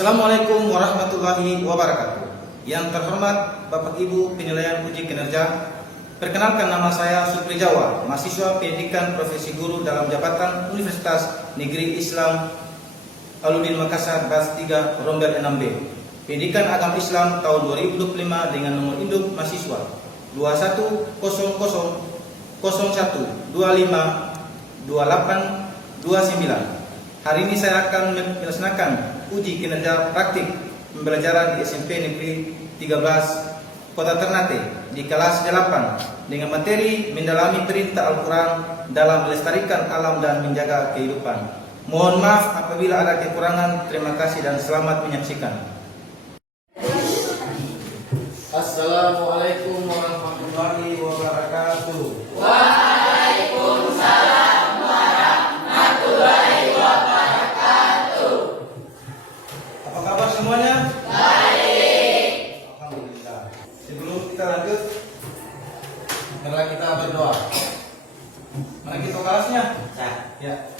Assalamualaikum warahmatullahi wabarakatuh. Yang terhormat Bapak Ibu penilaian uji kinerja, perkenalkan nama saya Supri Jawa, mahasiswa pendidikan profesi guru dalam jabatan Universitas Negeri Islam Aludin Makassar Bas 3 Rombel 6B. Pendidikan Agama Islam tahun 2025 dengan nomor induk mahasiswa 210001252829. Hari ini saya akan melaksanakan uji kinerja praktik pembelajaran di SMP Negeri 13 Kota Ternate di kelas 8 dengan materi mendalami perintah Al-Quran dalam melestarikan alam dan menjaga kehidupan. Mohon maaf apabila ada kekurangan. Terima kasih dan selamat menyaksikan. Assalamualaikum warahmatullahi wabarakatuh. Waalaikumsalam warahmatullahi wabarakatuh. Apa kabar semuanya? Baik. Alhamdulillah. Sebelum kita lanjut, marilah kita berdoa. Mana kita kelasnya? Ya.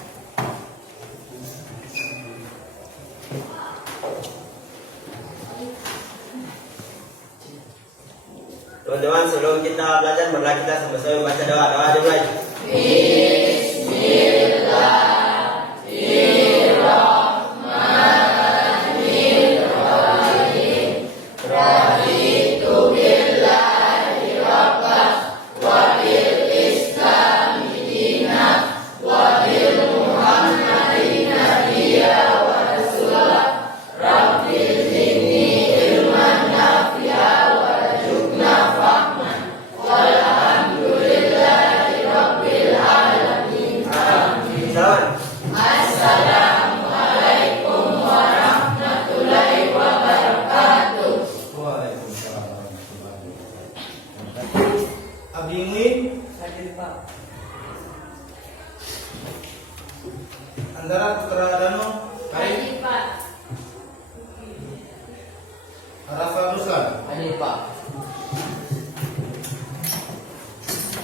Teman-teman, sebelum kita belajar, marilah kita sama-sama baca doa. Doa dimulai. Assalamualaikum warahmatullahi wabarakatuh. Waalaikumsalam warahmatullahi wabarakatuh. Abdi Muin, Hadir Pak. Andara Putra Dano, Hadir Pak. Rafa Ruslan, Hadir Pak.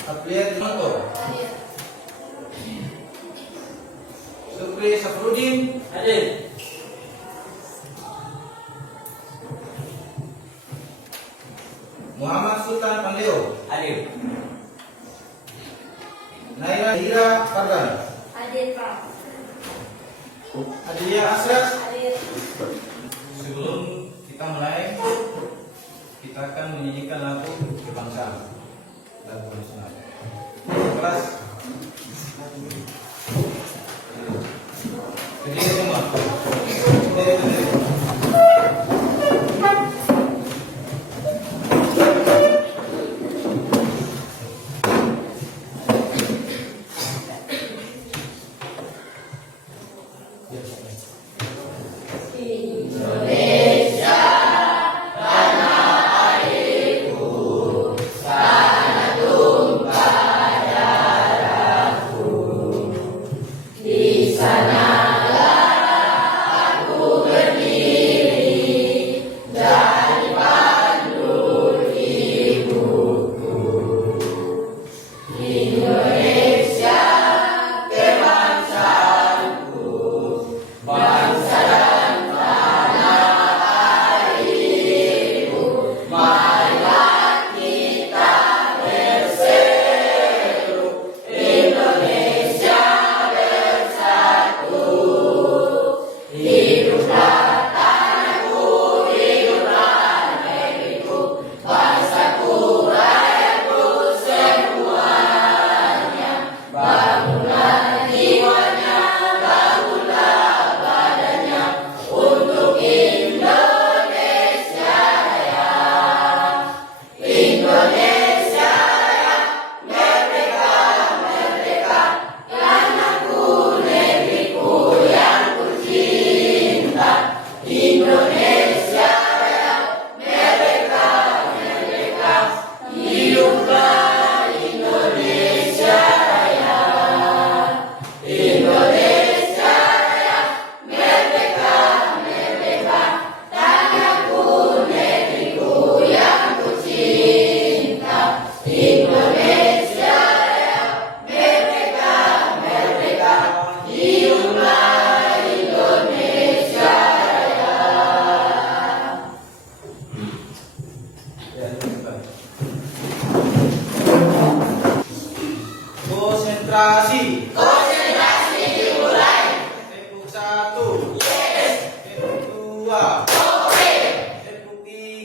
Apriat Noto, Hadir. Supri Safrudin, Hadir. Muhammad Sultan Pandeo, Hadir. Naira Hira Fardan, Hadir Pak. Adia Asras. Hadir. Sebelum kita mulai, kita akan menyanyikan lagu kebangsaan, lagu nasional. Kelas berdiri semua. Berdiri.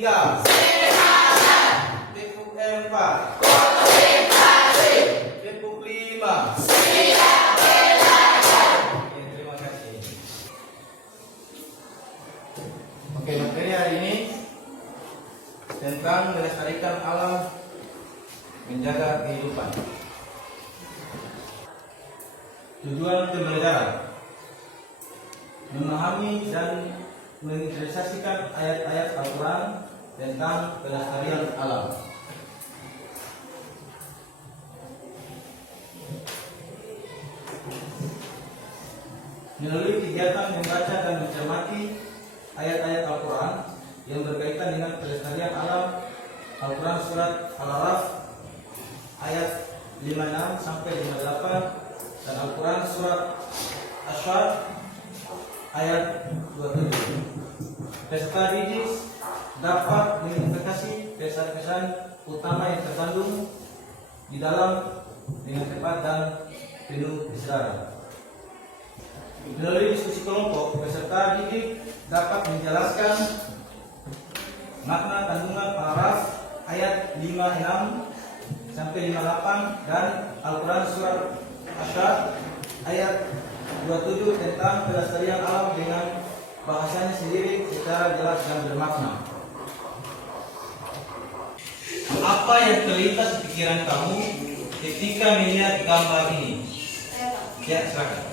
3. Tepuk 4. Tepuk 5. Oke, terima kasih. Oke, materi hari ini tentang melestarikan alam, menjaga kehidupan. Tujuan pembelajaran: memahami dan menginterpretasikan ayat-ayat Al-Quran tentang pelestarian alam. Melalui kegiatan membaca dan mencermati ayat-ayat Al-Quran yang berkaitan dengan pelestarian alam, Al-Quran surat Al-Araf ayat 56 sampai 58 dan Al-Quran surat Asy-Syarr ayat 27. Peserta didik dapat mengidentifikasi pesan-pesan utama yang terkandung di dalam dengan tepat dan penuh kesadaran. Melalui diskusi kelompok, peserta didik dapat menjelaskan makna kandungan Al-Araf ayat 56 sampai 58 dan Al-Quran surat Asy-Syarr ayat 27 tentang pelestarian alam dengan bahasanya sendiri secara jelas dan bermakna. Apa yang terlintas di pikiran kamu ketika melihat gambar ini? Ya, silakan.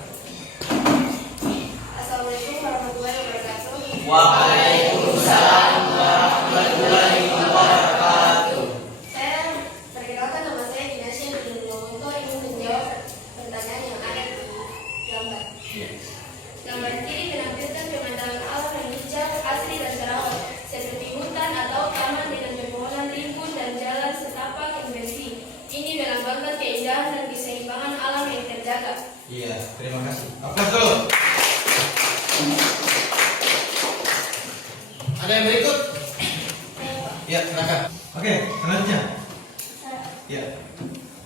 Assalamualaikum warahmatullahi wabarakatuh. Waalaikumsalam warahmatullahi wabarakatuh. Saya perkenalkan, nama saya Dinasya Untuk ingin menjawab pertanyaan yang ada di gambar. Gambar kiri menampilkan pemandangan alam yang hijau, asri dan terawat, seperti hutan atau taman dengan pepohonan rimbun dan jalan setapak yang bersih. Ini melambangkan keindahan dan keseimbangan alam yang terjaga. Iya, terima kasih. Aplaus dulu. Ada yang berikut? Ya, silakan. Oke, selanjutnya. Ya.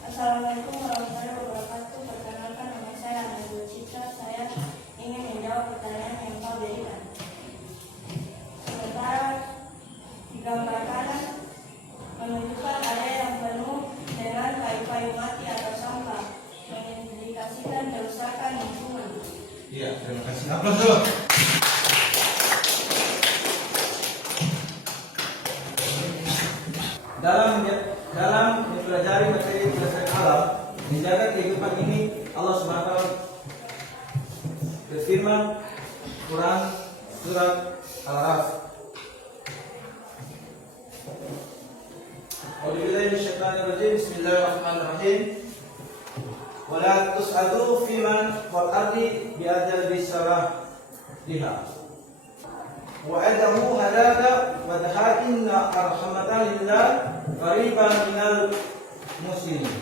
Assalamualaikum warahmatullahi wabarakatuh. Perkenalkan, nama saya Ananda Citra. Saya ingin menjawab pertanyaan yang kau berikan. Sementara di gambar kanan menunjukkan area yang penuh dengan kayu-kayu mati atau sampah, mengindikasikan kerusakan lingkungan. Iya, terima kasih. Aplaus dulu. Dalam mempelajari materi pelestarian alam, menjaga kehidupan ini, Allah Subhanahu wa taala berfirman Quran surat Al-Araf. A'udzubillahi minasyaitonir rajim. Bismillahirrahmanirrahim. Wala tus'adu fiman fil ardi bi'adal bisarah liha. Wa'adahu hadada wa dahainna arhamatan lillah qariban minal muslimin.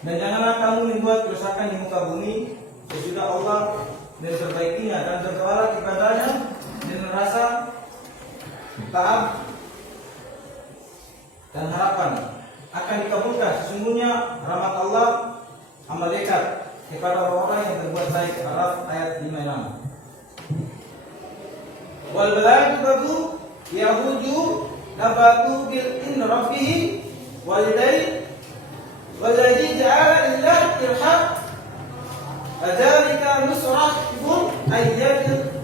Dan janganlah kamu membuat kerusakan di muka bumi sesudah Allah memperbaikinya, dan berdoalah kepadanya dengan rasa taat dan harapan akan dikabulkan. Sesungguhnya rahmat Allah amat dekat kepada orang-orang yang berbuat baik. Araf ayat 56. Wal baladu yahuju nabatu bil in rabbihi walidai walladhi ja'ala illa irhaq adzalika nusrahul ayyatil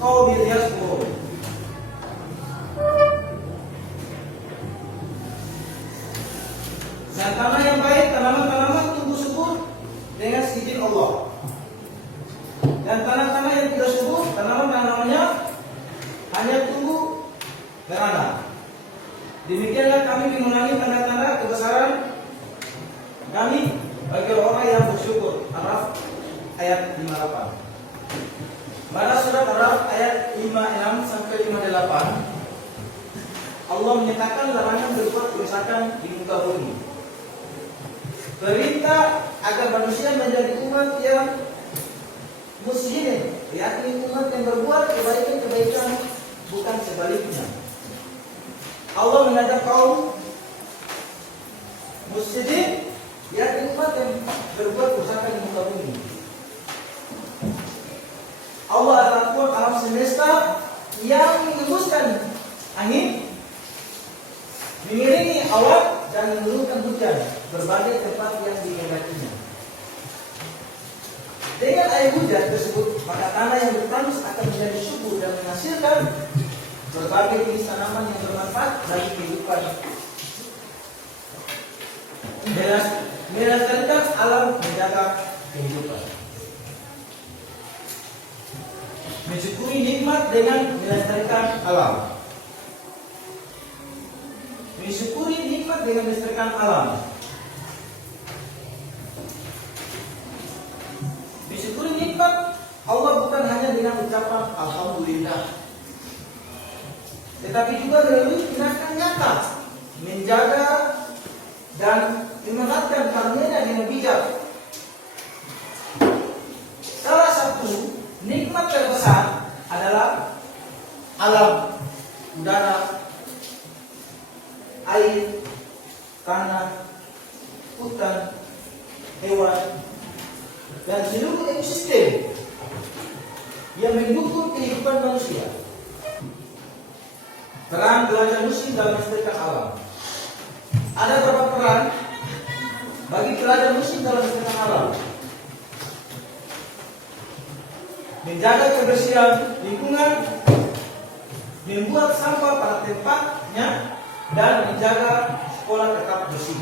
qawmil yaskurun. Dan tanah yang baik, tanaman-tanaman tumbuh subur dengan izin Allah. Dan tanah-tanah yang tidak subur, tanaman-tanamannya hanya tumbuh beranak. Demikianlah kami mengenali tanda-tanda kebesaran kami bagi orang yang bersyukur. Araf ayat 58. Pada surat Araf ayat 56 sampai 58, Allah menyatakan larangan berbuat kerusakan di muka bumi. Perintah agar manusia menjadi umat yang muslimin, yakni umat yang berbuat kebaikan-kebaikan, bukan sebaliknya. Allah mengajak kaum muslimin, yakni umat yang berbuat kerusakan di muka bumi. Allah adalah Tuhan alam semesta yang mengembuskan angin, mengiringi awan dan menurunkan hujan berbagai tempat yang dikehendakinya. Dengan air hujan tersebut, maka tanah yang bertandus akan menjadi subur dan menghasilkan berbagai jenis tanaman yang bermanfaat bagi kehidupan. Melestarikan alam, menjaga kehidupan. Mensyukuri nikmat dengan melestarikan alam. Mensyukuri nikmat dengan melestarikan alam. Mensyukuri nikmat Allah bukan hanya dengan ucapan alhamdulillah, tetapi juga melalui tindakan nyata menjaga dan memanfaatkan karunia dengan bijak. Salah satu nikmat terbesar adalah alam, udara, air, tanah, hutan, hewan, dan seluruh ekosistem yang mendukung kehidupan manusia. Peran pelajar muslim dalam melestarikan alam. Ada beberapa peran bagi pelajar muslim dalam melestarikan alam. Menjaga kebersihan lingkungan, membuat sampah pada tempatnya, dan menjaga sekolah tetap bersih.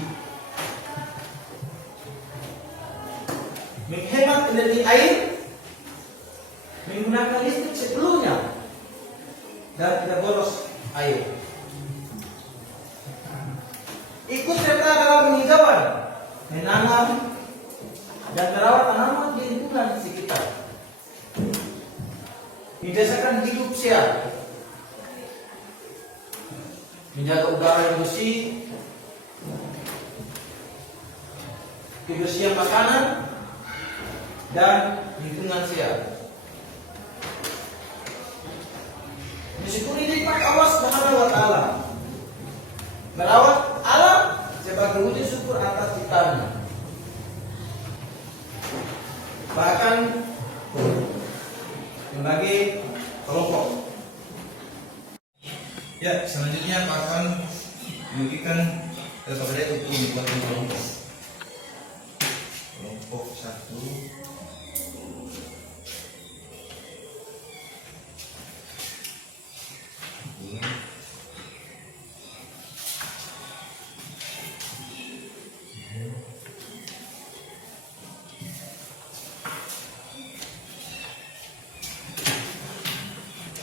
Menghemat energi air, menggunakan listrik sepenuhnya, dan tidak boros air. Ikut serta dalam penghijauan, menanam dan merawat tanaman di lingkungan sekitar. Membiasakan hidup sehat, menjaga udara yang bersih, kebersihan makanan, dan lingkungan sehat. Mensyukuri nikmat Allah Subhanahu wa Ta'ala, merawat alam sebagai wujud syukur atas ciptaannya. Bahkan membagi kelompok. Ya, selanjutnya Pak akan membagikan kepada untuk membuat kelompok. Kelompok 1.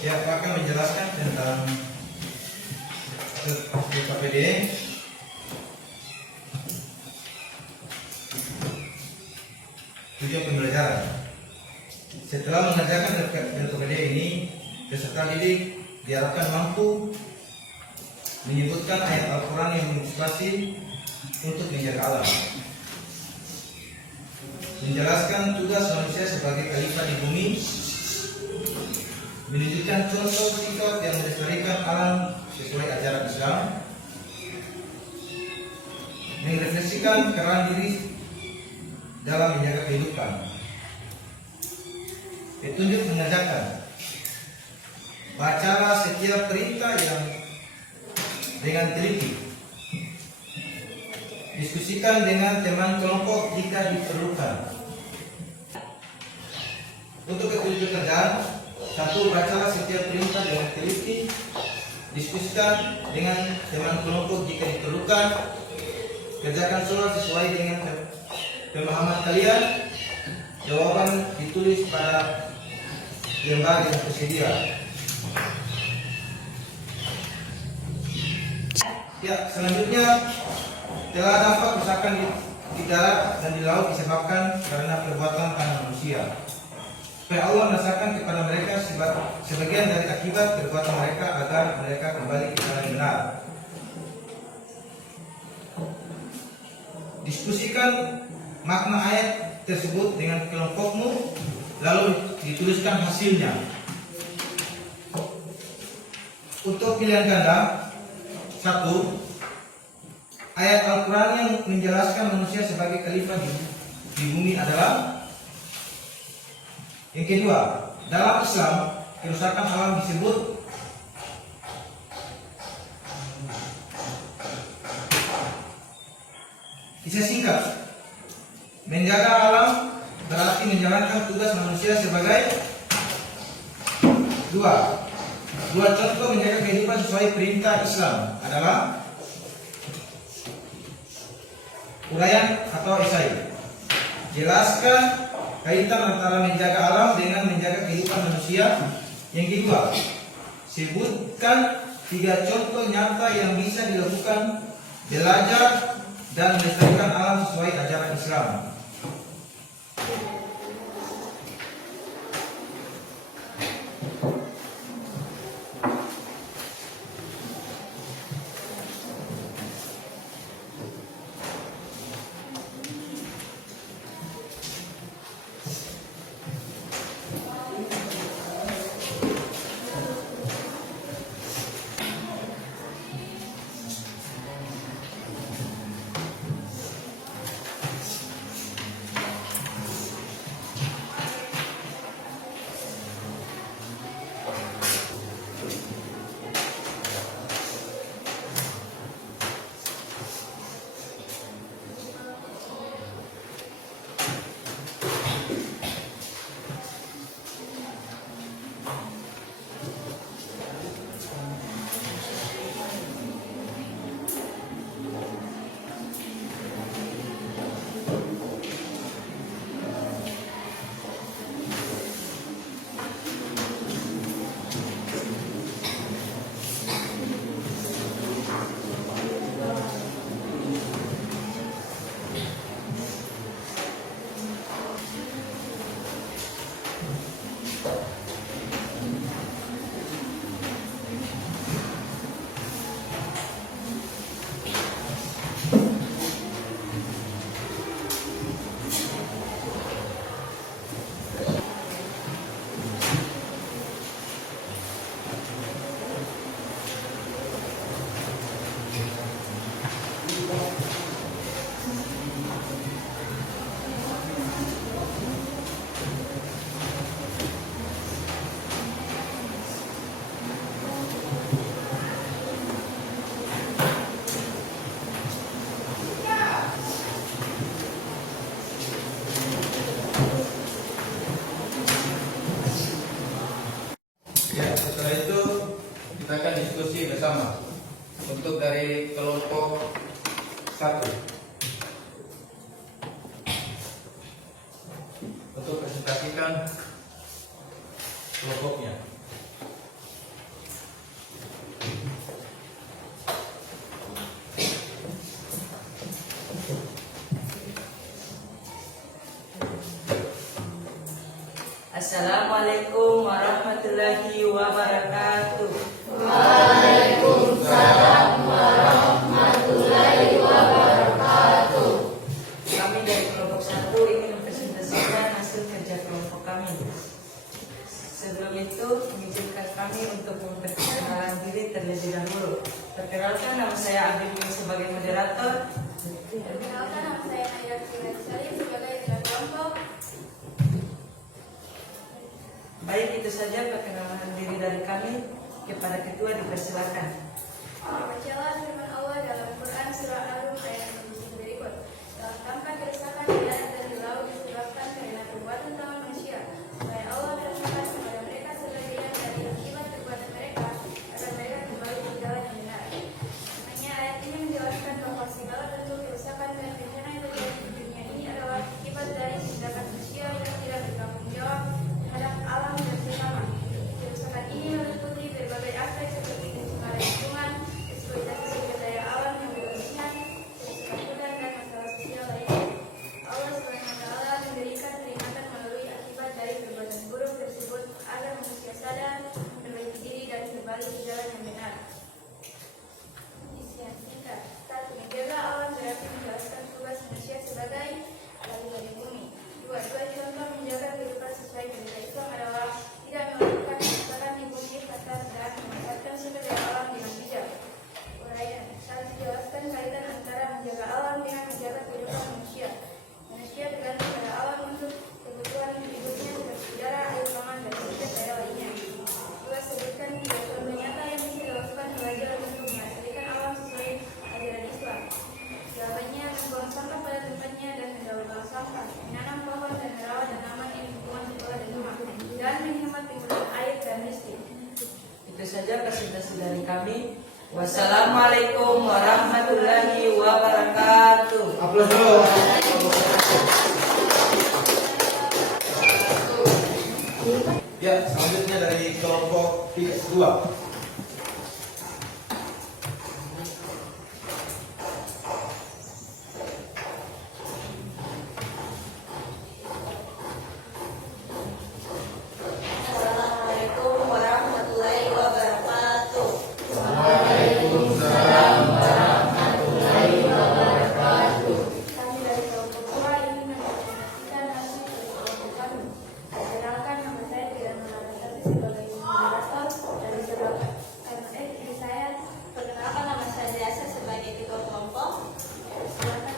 Ya, Pak akan menjelaskan tentang KPD, tujuan pembelajaran. Setelah mengerjakan KPD ini, peserta didik diharapkan mampu menyebutkan ayat Al-Quran yang menginspirasi untuk menjaga alam, menjelaskan tugas manusia sebagai khalifah di bumi, menunjukkan contoh sikap yang melestarikan alam sesuai ajaran Islam, merefleksikan peran diri dalam menjaga kehidupan, petunjuk mengajarkan, bacalah setiap perintah yang dengan teliti, diskusikan dengan teman kelompok jika diperlukan. Untuk ketujuh kerjaan: 1. Bacalah setiap perintah dengan teliti, diskusikan dengan teman kelompok jika diperlukan, kerjakan soal sesuai dengan pemahaman kalian, jawaban ditulis pada lembar yang tersedia. Ya, selanjutnya, telah dampak kerusakan di darat dan di laut disebabkan karena perbuatan tangan manusia. Supaya Allah merasakan kepada mereka sebagian dari akibat perbuatan mereka agar mereka kembali ke jalan yang benar. Diskusikan makna ayat tersebut dengan kelompokmu, lalu dituliskan hasilnya. Untuk pilihan ganda: 1. Ayat Al-Quran yang menjelaskan manusia sebagai khalifah di bumi adalah. Yang kedua, dalam Islam, kerusakan alam disebut Bisa singkat. Menjaga alam berarti menjalankan tugas manusia sebagai dua contoh menjaga kehidupan sesuai perintah Islam adalah uraian atau esai. Jelaskan kaitan antara menjaga alam dengan menjaga kehidupan manusia. Yang kedua, sebutkan 3 contoh nyata yang bisa dilakukan belajar dan melestarikan alam sesuai ajaran Islam. Ya, setelah itu kita akan diskusi bersama untuk dari kelompok 1. Untuk presentasikan kelompoknya. Assalamualaikum warahmatullahi wabarakatuh. Kami dari kelompok 1 ingin mempresentasikan hasil kerja kelompok kami. Sebelum itu, mengizinkan kami untuk memperkenalkan diri terlebih dahulu. Perkenalkan, nama saya Abid sebagai moderator. Perkenalkan, nama saya Nadia Firas Salim sebagai ketua kelompok. Baik, itu saja perkenalan diri dari kami. Kepada ketua dipersilakan. Bacalah firman Allah dalam Quran surah Al-Rum ayat 6 berikut. Dalam tanpa kerusakan di darat dan di laut disebabkan karena perbuatan tangan manusia. Supaya Allah berfirman kepada mereka sebagian dari akibat perbuatan mereka agar mereka kembali ke jalan yang benar. Hanya ayat ini menjelaskan bahwa segala bentuk kerusakan dan bencana yang terjadi di dunia ini adalah akibat dari tindakan manusia yang tidak bertanggung jawab terhadap alam dan sesama. Kerusakan ini meliputi berbagai aspek seperti pencemaran lingkungan, eksploitasi sumber daya alam yang berlebihan, kerusakan hutan dan masalah sosial lainnya. Allah SWT memberikan peringatan melalui akibat dari perbuatan buruk tersebut agar manusia sadar, memperbaiki diri dan kembali ke jalan yang benar. Isi yang singkat. 1. Menjaga alam berarti menjelaskan tugas manusia sebagai ahli dari bumi. 2. Contoh menjaga kehidupan sesuai perintah Islam adalah tidak melakukan kerusakan di bumi, fasad dan memanfaatkan sumber daya alam dengan bijak. Uraian. 1. Jelaskan kaitan antara menjaga alam dengan menjaga kehidupan manusia. Manusia tergantung pada alam untuk kebutuhan hidupnya seperti udara, air, pangan, dan sumber daya lainnya. 2. Sebutkan 3 contoh nyata yang saja presentasi dari kami. Wassalamualaikum warahmatullahi wabarakatuh. Aplaus dulu. Ya, selanjutnya dari kelompok 2. Assalamualaikum warahmatullahi wabarakatuh. Kami dari kelompok 2 ingin menyampaikan hasil dari kelompok kami. Perkenalkan, nama saya Tirana Larasati sebagai moderator dan disebabkan istri saya. Perkenalkan, nama saya Desa sebagai ketua kelompok. Silakan.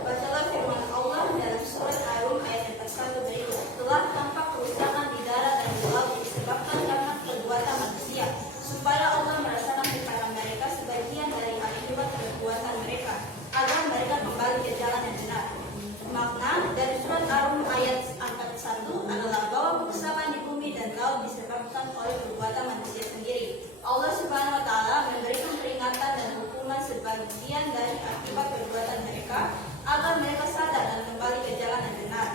Bacalah firman Allah dalam surat Ar-Rum ayat yang ke-1 berikut. Telah tampak kerusakan di darat dan di laut disebabkan karena perbuatan manusia, supaya Allah merasakan kepada mereka sebagian dari akibat perbuatan mereka, agar mereka kembali ke jalan yang benar. Makna dari surat Ar-Rum ayat 1 adalah bahwa kerusakan di bumi dan laut disebabkan oleh perbuatan manusia sendiri. Allah Subhanahu wa Ta'ala memberikan peringatan dan hukuman sebagian dari akibat perbuatan mereka, agar mereka sadar dan kembali ke jalan yang benar.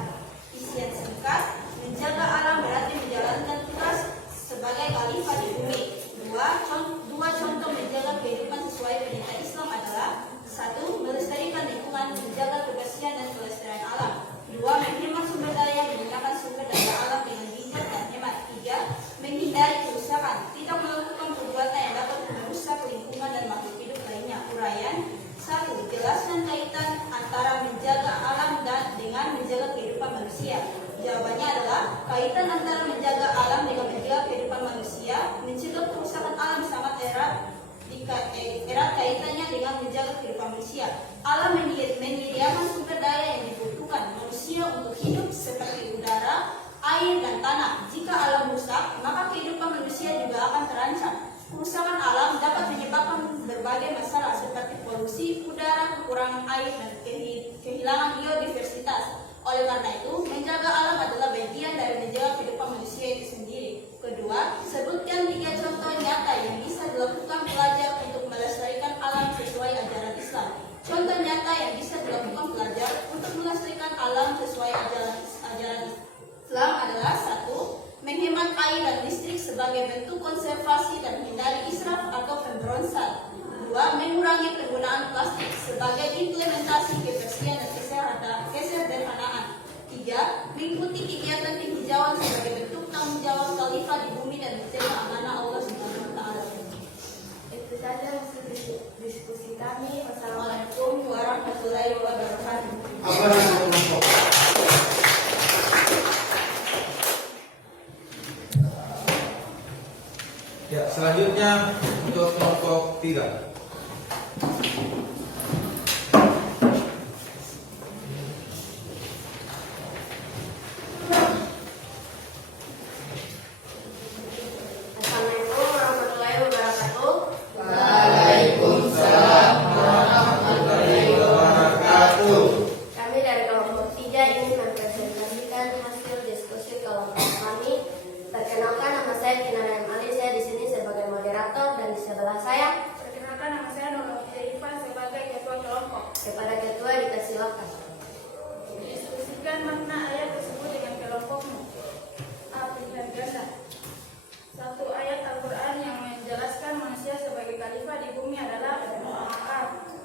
Isian singkat, menjaga alam berarti menjalankan tugas sebagai khalifah di bumi. Dua contoh menjaga kehidupan sesuai perintah Islam adalah: 1. Melestarikan lingkungan, menjaga kebersihan dan kelestarian alam. 2. Menghemat sumber daya, menggunakan sumber daya alam dengan bijak dan hemat. 3. Menghindari kerusakan, tidak melakukan perbuatan yang dapat merusak lingkungan dan makhluk hidup lainnya. Uraian: 1. Jelaskan kaitan antara menjaga alam dan dengan menjaga kehidupan manusia. Jawabannya adalah kaitan antara menjaga alam dengan menjaga kehidupan manusia. Mencegah kerusakan alam sangat erat kaitannya dengan menjaga kehidupan manusia. Alam menyediakan sumber daya yang dibutuhkan manusia untuk hidup seperti udara, air, dan tanah. Jika alam rusak, maka kehidupan manusia juga akan terancam. Kerusakan alam dapat menyebabkan berbagai masalah seperti polusi udara, kekurangan air, dan kehilangan biodiversitas. Oleh karena itu, menjaga alam adalah bagian dari menjaga kehidupan manusia itu sendiri. Kedua, sebutkan 3 contoh nyata yang bisa dilakukan pelajar untuk melestarikan alam sesuai ajaran Islam. Contoh nyata yang bisa dilakukan pelajar untuk melestarikan alam sesuai ajaran Islam adalah: 1. Menghemat air dan listrik sebagai bentuk konservasi dan hindari israf atau pemberontak. 2. Mengurangi penggunaan plastik sebagai implementasi kebersihan dan kesederhanaan. 3. Mengikuti kegiatan penghijauan sebagai bentuk tanggung jawab khalifah di bumi dan menjaga amanah Allah Subhanahu wa Ta'ala. Itu saja hasil diskusi kami. Wassalamualaikum warahmatullahi wabarakatuh. Aplaus untuk kelompok. Ya, selanjutnya untuk kelompok 3. Assalamualaikum warahmatullahi wabarakatuh. Kami dari kelompok 3 ingin mempresentasikan hasil diskusi kelompok kami. Perkenalkan, nama saya Kinara M. Ali. Saya di sini sebagai moderator dan di sebelah saya Perkenalkan, nama saya Nurul Ivan sebagai ketua kelompok. kepada ketua dipersilakan. Diskusikan makna ayat tersebut dengan kelompokmu. A. Pilihan ganda. 1. Ayat Al-Quran yang menjelaskan manusia sebagai khalifah di bumi adalah A.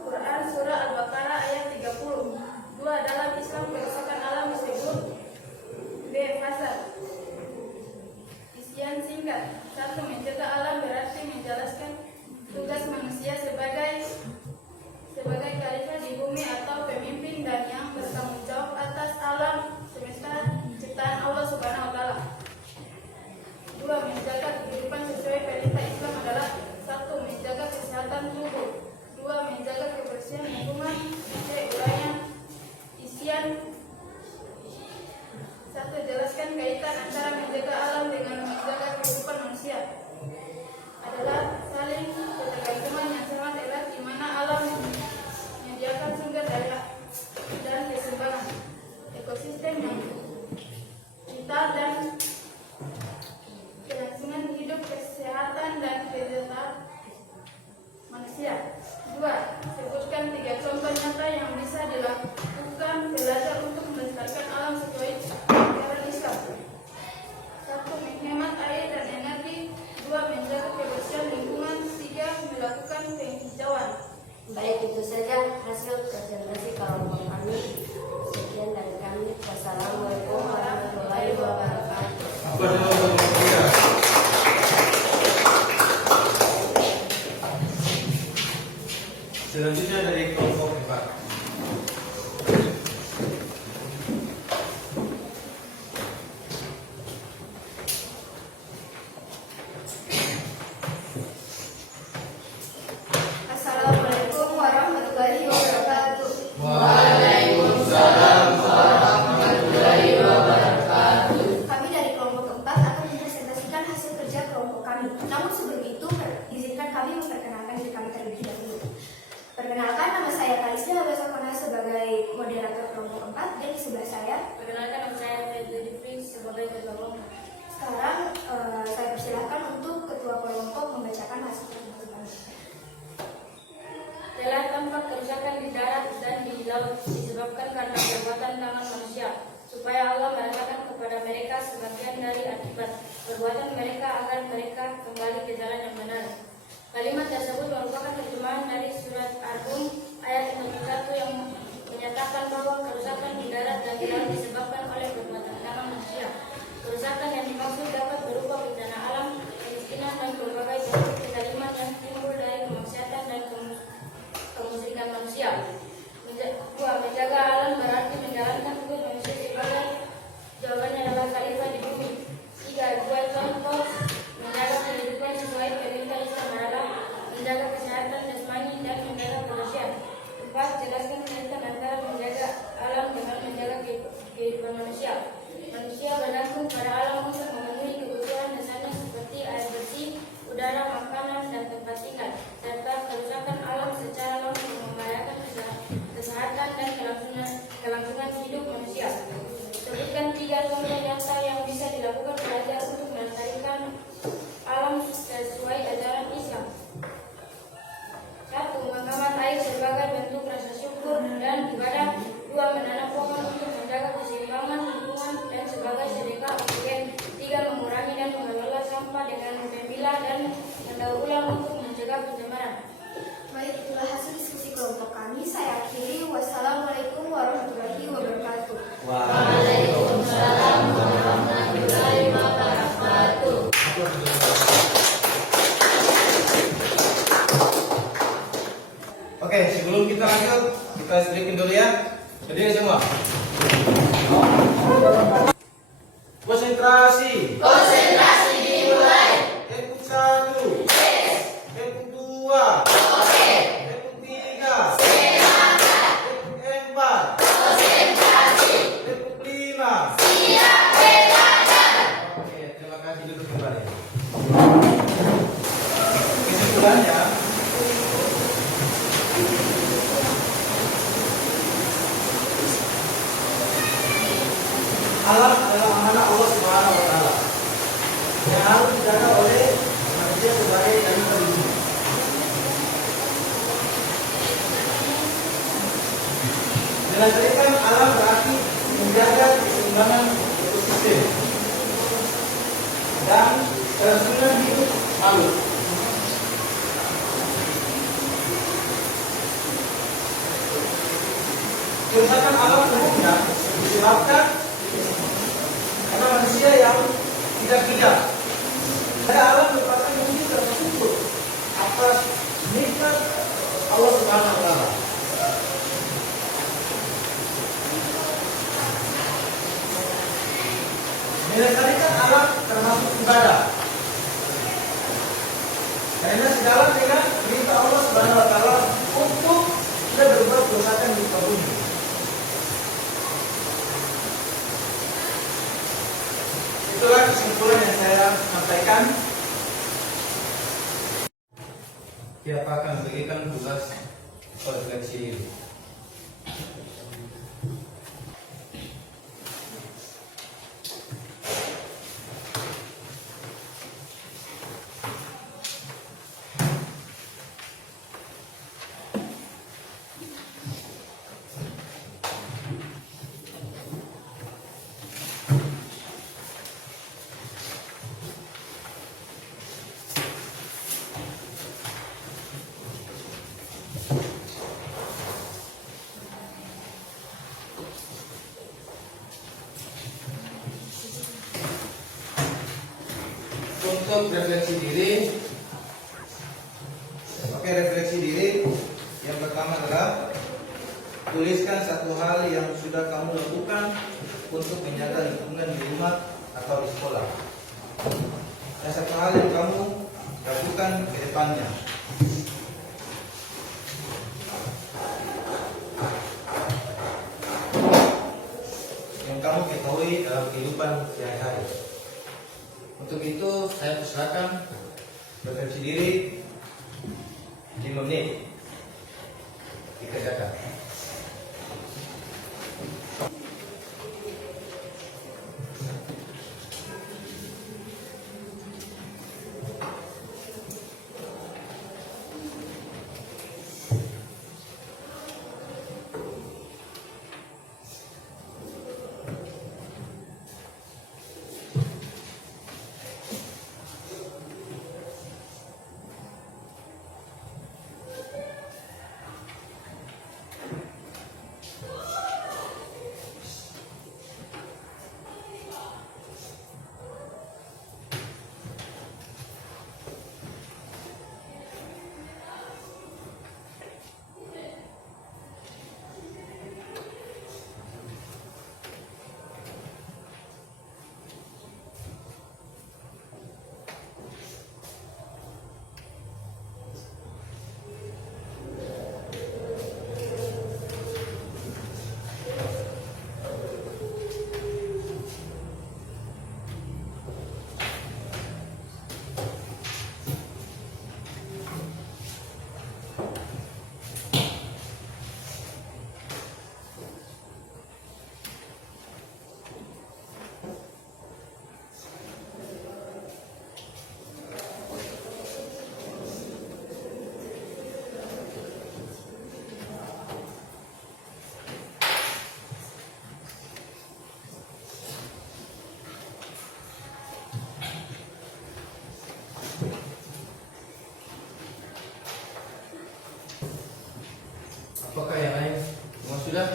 Quran Surah Al-Baqarah ayat 30. 2. Dalam Islam kerusakan alam disebut B. Fasad. Isian singkat. 1. Menjaga alam berarti menjelaskan tugas manusia sebagai khalifah di bumi atau pemimpin dan yang bertanggung jawab atas alam semesta ciptaan Allah Subhanahu wa Ta'ala. 2. Menjaga kehidupan sesuai perintah Islam adalah: 1. Menjaga kesehatan tubuh. 2. Menjaga kebersihan lingkungan. C. Uraian isian. 1. Jelaskan kaitan antara menjaga alam dengan menjaga kehidupan manusia adalah saling ketergantungan yang sangat erat kami. Namun sebelum itu, izinkan kami memperkenalkan diri kami terlebih dahulu. Perkenalkan, nama saya Kalisda Abasakona sebagai moderator kelompok 4 dan di sebelah saya. Perkenalkan, nama saya Febri Fris sebagai ketua kelompok. Sekarang saya persilahkan untuk ketua kelompok membacakan hasil perhitungan. Telah tampak kerusakan di darat dan di laut disebabkan karena perbuatan tangan manusia, supaya Allah merasakan kepada mereka sebagian dari akibat perbuatan mereka agar mereka kembali ke jalan yang benar. Kalimat tersebut merupakan terjemahan dari surat Ar-Rum ayat 51 yang menyatakan bahwa kerusakan di darat dan di laut disebabkan oleh perbuatan tangan manusia. Kerusakan yang dimaksud dapat berupa bencana alam, kemiskinan, dan berbagai bentuk kezaliman yang timbul dari kemaksiatan dan kemusyrikan manusia. Menjaga alam berarti menjalankan tugas manusia sebagai jawabannya adalah khalifah di bumi. 3. Dua contoh menjaga kehidupan sesuai perintah Islam adalah menjaga kesehatan jasmani dan menjaga kebersihan. 4. Jelaskan kaitan antara menjaga alam dengan menjaga kehidupan manusia. Manusia bergantung pada alam untuk memenuhi kebutuhan dasarnya seperti air bersih, udara, makanan, dan tempat tinggal, serta kerusakan alam secara langsung membahayakan kesehatan dan kelangsungan hidup manusia. Sebutkan 3 contoh nyata yang bisa dilakukan pelajar untuk melestarikan alam sesuai ajaran Islam. 1. Menghemat air sebagai bentuk rasa syukur dan ibadah. 2. Menanam pohon untuk menjaga keseimbangan lingkungan dan sebagai sedekah oksigen. 3. Mengurangi dan mengelola sampah dengan memilah dan mendaur ulang untuk mencegah pencemaran. Baik, itulah hasil diskusi kelompok kami. Saya akhiri. Wassalamualaikum warahmatullahi wabarakatuh. Waalaikumsalam warahmatullahi wabarakatuh. Oke, sebelum kita lanjut, kita sedikit dulu ya. Berdiri semua. Konsentrasi. Konsentrasi dimulai. Input 1. Yes. Input 2. Oke. Input 3. Semangat. Input 4. Konsentrasi. Input 5. Siap belajar. Oke, terima kasih, duduk kembali. Kesimpulannya, alam adalah amanah Allah Subhanahu wa taala yang harus dijaga oleh manusia sebagai khalifah di bumi. Melestarikan alam berarti menjaga keseimbangan ekosistem dan kelangsungan hidup makhluk. Kerusakan alam umumnya disebabkan karena manusia yang tidak bijak. Pada alam merupakan wujud tersyukur atas nikmat Allah Subhanahu wa taala. Melestarikan alam termasuk ibadah. Karena sejalan dengan perintah Allah Subhanahu wa taala untuk tidak berbuat kerusakan di muka bumi. Itulah kesimpulan yang saya sampaikan. Kita akan berikan tugas refleksi diri. Untuk refleksi diri, refleksi diri yang pertama adalah tuliskan satu hal yang sudah kamu lakukan untuk menjaga lingkungan di rumah atau di sekolah, dan satu hal yang kamu lakukan ke depannya. Yang kamu ketahui dalam kehidupan sehari-hari. Untuk itu saya persilakan Persepsi diri 5 menit dikerjakan. Apakah yang lain semua sudah?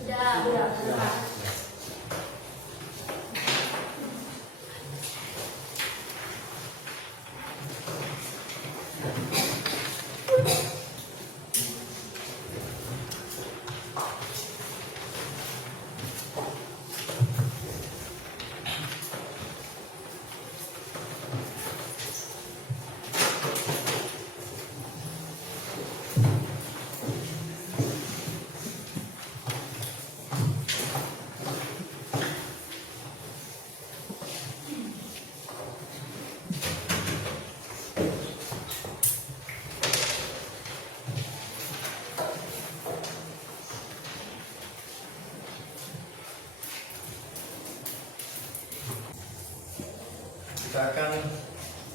Sudah. Kita akan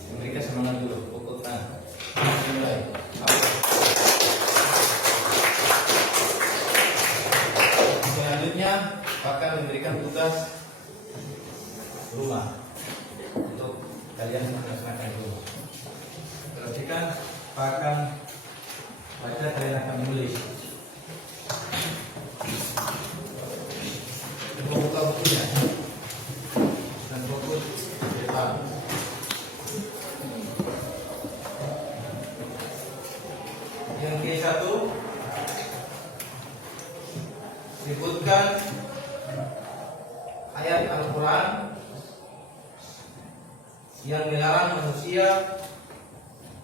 memberikan semangat dulu, pukul tangan. Mulai. Selanjutnya akan memberikan tugas rumah untuk kalian melaksanakan di rumah. Perhatikan, Pak akan baca, kalian akan menulis. Buka bukunya dan fokus depan. Yang ke-1 sebutkan ayat Al-Quran yang melarang manusia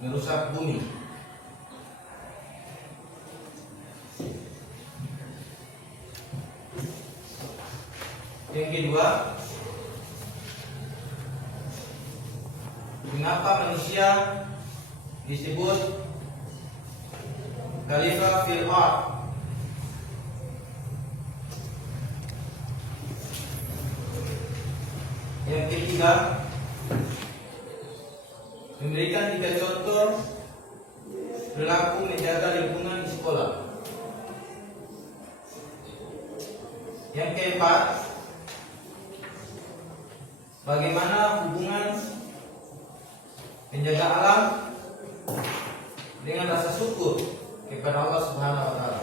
merusak bumi. Yang kedua, mengapa manusia disebut khalifah fil ard? Yang ketiga, memberikan 3 contoh perilaku menjaga lingkungan di sekolah. Yang keempat, bagaimana hubungan menjaga alam dengan rasa syukur kepada Allah Subhanahu wa taala.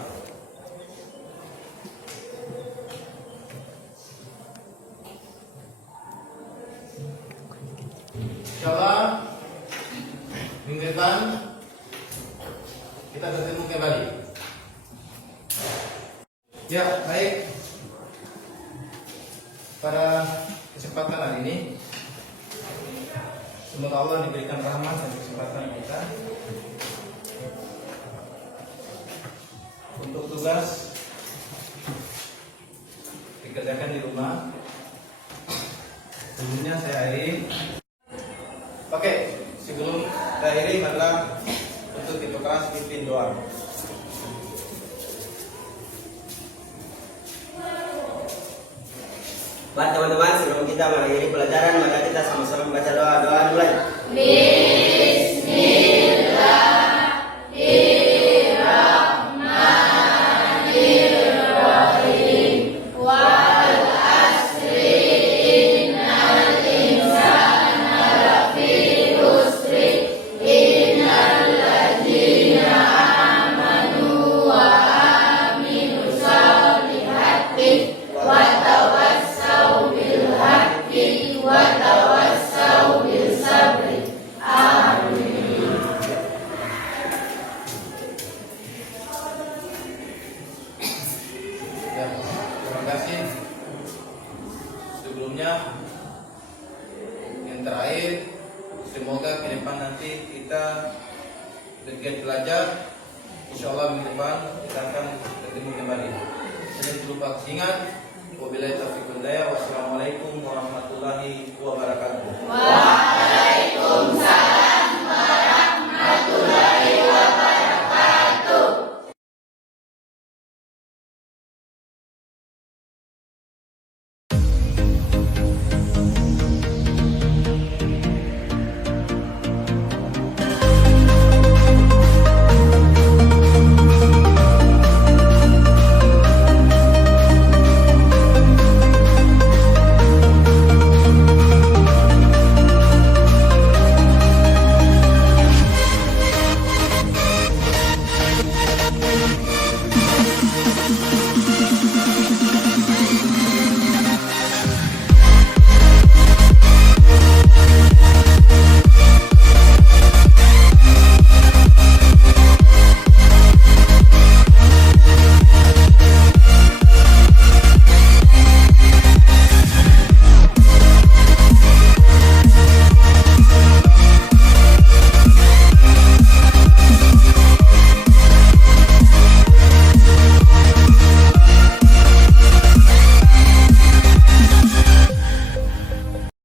Insyaallah minggu depan kita bertemu kembali. Ya, baik. Pada kesempatan hari ini semoga Allah diberikan rahmat dan kesempatan kita untuk tugas dikerjakan di rumah. Sebelumnya saya akhiri. kita mengakhiri pelajaran, maka kita sama-sama membaca doa. Doa mulai. Ya, terima kasih. Sebelumnya, yang terakhir, semoga ke depan nanti kita bergiat belajar. Insya Allah minggu depan kita akan bertemu kembali. Saya lupa ingat. Wabillahi taufiq wal hidayah. Wassalamualaikum warahmatullahi wabarakatuh.